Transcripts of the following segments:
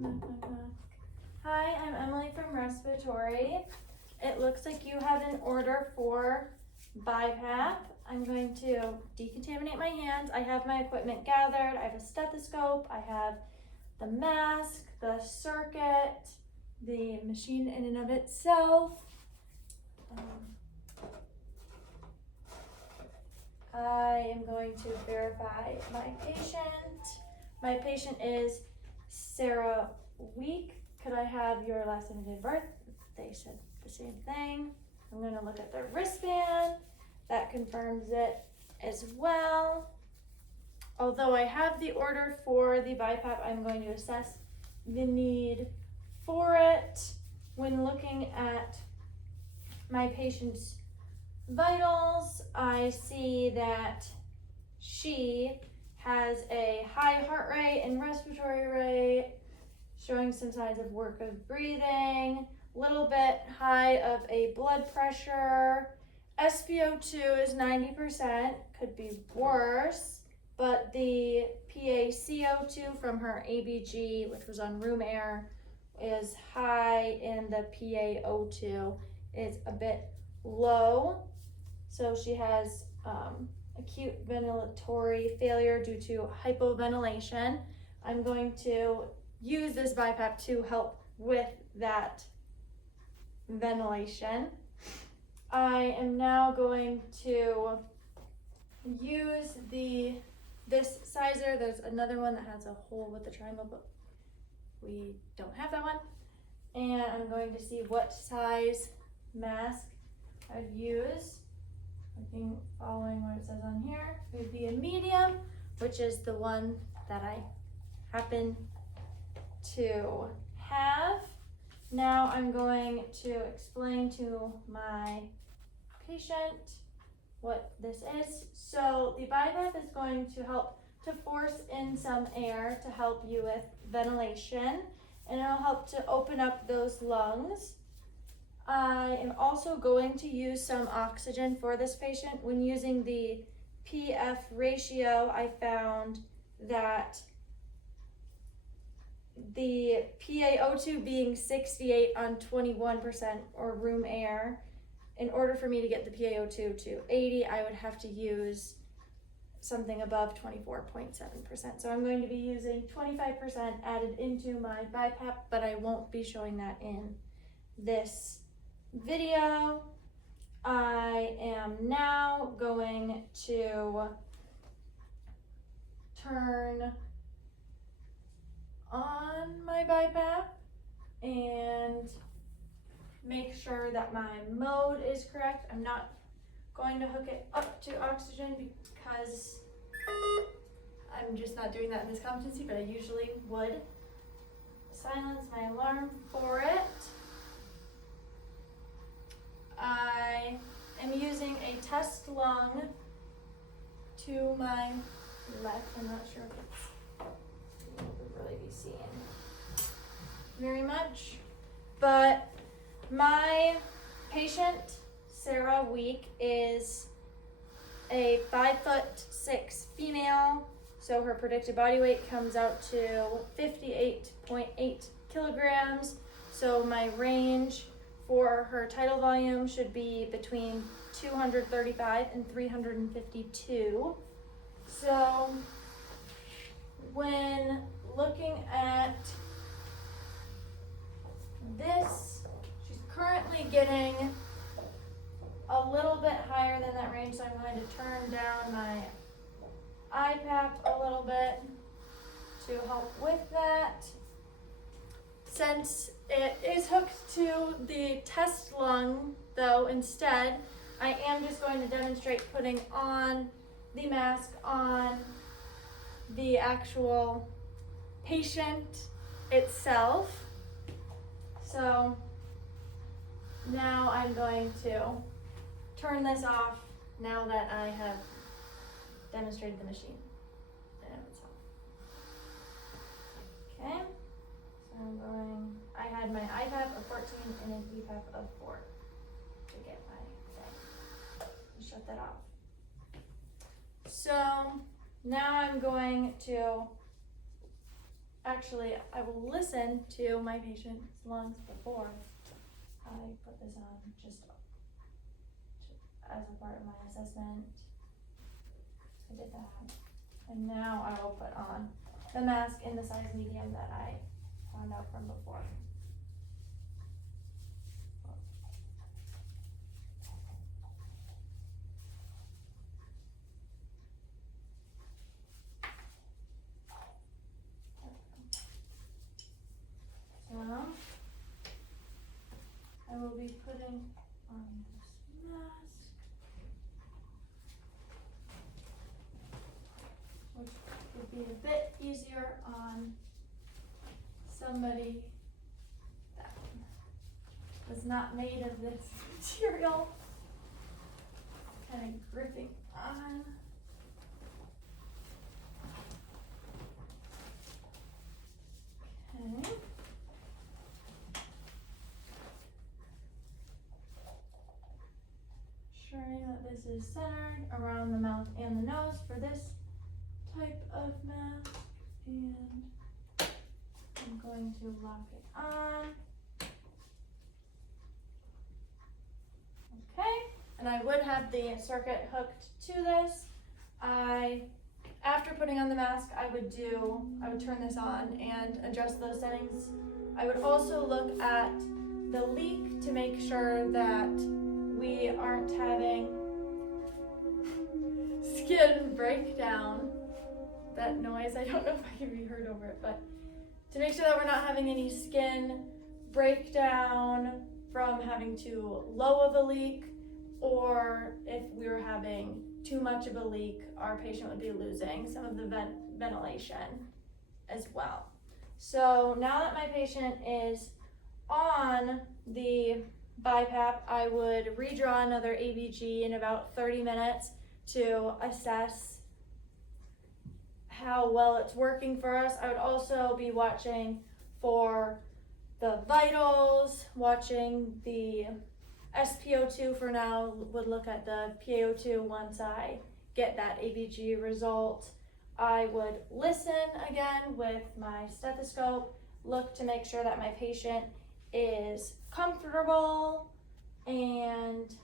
Hi, I'm Emily from Respiratory. It looks like you have an order for BiPAP. I'm going to decontaminate my hands. I have my equipment gathered. I have a stethoscope. I have the mask, the circuit, the machine in and of itself. I am going to verify my patient. My patient is Sarah Week. Could I have your last and date of birth? They said the same thing. I'm going to look at their wristband. That confirms it as well. Although I have the order for the BiPAP, I'm going to assess the need for it. When looking at my patient's vitals, I see that she has a high heart rate and respiratory rate, showing some signs of work of breathing, a little bit high of a blood pressure. SpO2 is 90%, could be worse, but the PaCO2 from her ABG, which was on room air, is high, and the PaO2 is a bit low. So she has acute ventilatory failure due to hypoventilation. I'm going to use this BiPAP to help with that ventilation. I am now going to use this sizer. There's another one that has a hole with the triangle, but we don't have that one. And I'm going to see what size mask I'd use. Following what it says on here, it would be a medium, which is the one that I happen to have. Now I'm going to explain to my patient what this is. So the BiPAP is going to help to force in some air to help you with ventilation, and it'll help to open up those lungs. I am also going to use some oxygen for this patient. When using the PF ratio, I found that the PaO2 being 68 on 21% or room air, in order for me to get the PaO2 to 80, I would have to use something above 24.7%. So I'm going to be using 25% added into my BiPAP, but I won't be showing that in this video. I am now going to turn on my BiPAP and make sure that my mode is correct. I'm not going to hook it up to oxygen because I'm just not doing that in this competency, but I usually would. Silence my alarm for it. I am using a test lung to my left. I'm not sure if it's really be seen very much, but my patient Sarah Week is a 5'6" female, so her predicted body weight comes out to 58.8 kilograms. So my range for her tidal volume should be between 235 and 352. So when looking at this, she's currently getting a little bit higher than that range, so I'm going to turn down my IPAP a little bit to help with that. Since it is hooked to the test lung, though, instead, I am just going to demonstrate putting on the mask on the actual patient itself. So now I'm going to turn this off now that I have demonstrated the machine in and of itself. Okay, so I had my IPAP of 14 and an EPAP of 4 to get my thing. Shut that off. So now I'm going to actually, I will listen to my patient's lungs before I put this on, just as a part of my assessment. I did that. And now I will put on the mask in the size medium that I found out from before. So I will be putting on this mask, which would be a bit easier on somebody that was not made of this material. Kind of gripping on. Okay. Ensuring that this is centered around the mouth and the nose for this type of mask, and I'm going to lock it on. Okay, and I would have the circuit hooked to this. After putting on the mask, I would turn this on and adjust those settings. I would also look at the leak to make sure that we aren't having skin breakdown. That noise, I don't know if I can be heard over it, but to make sure that we're not having any skin breakdown from having too low of a leak, or if we were having too much of a leak, our patient would be losing some of the ventilation as well. So now that my patient is on the BiPAP, I would redraw another ABG in about 30 minutes to assess how well it's working for us. I would also be watching for the vitals, watching the SpO2 for now, would look at the PaO2 once I get that ABG result. I would listen again with my stethoscope, look to make sure that my patient is comfortable, and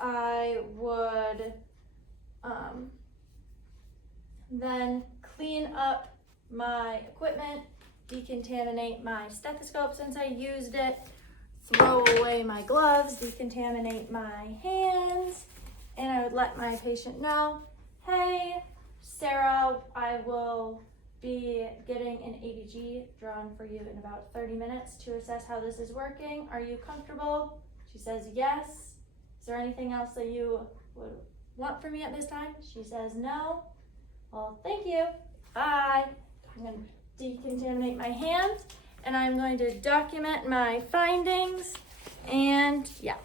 I would then clean up my equipment, decontaminate my stethoscope since I used it, throw away my gloves, decontaminate my hands, and I would let my patient know, hey, Sarah, I will be getting an ABG drawn for you in about 30 minutes to assess how this is working. Are you comfortable? She says yes. Is there anything else that you would want from me at this time? She says no. Well, thank you. Bye. I'm going to decontaminate my hands, and I'm going to document my findings, and yeah.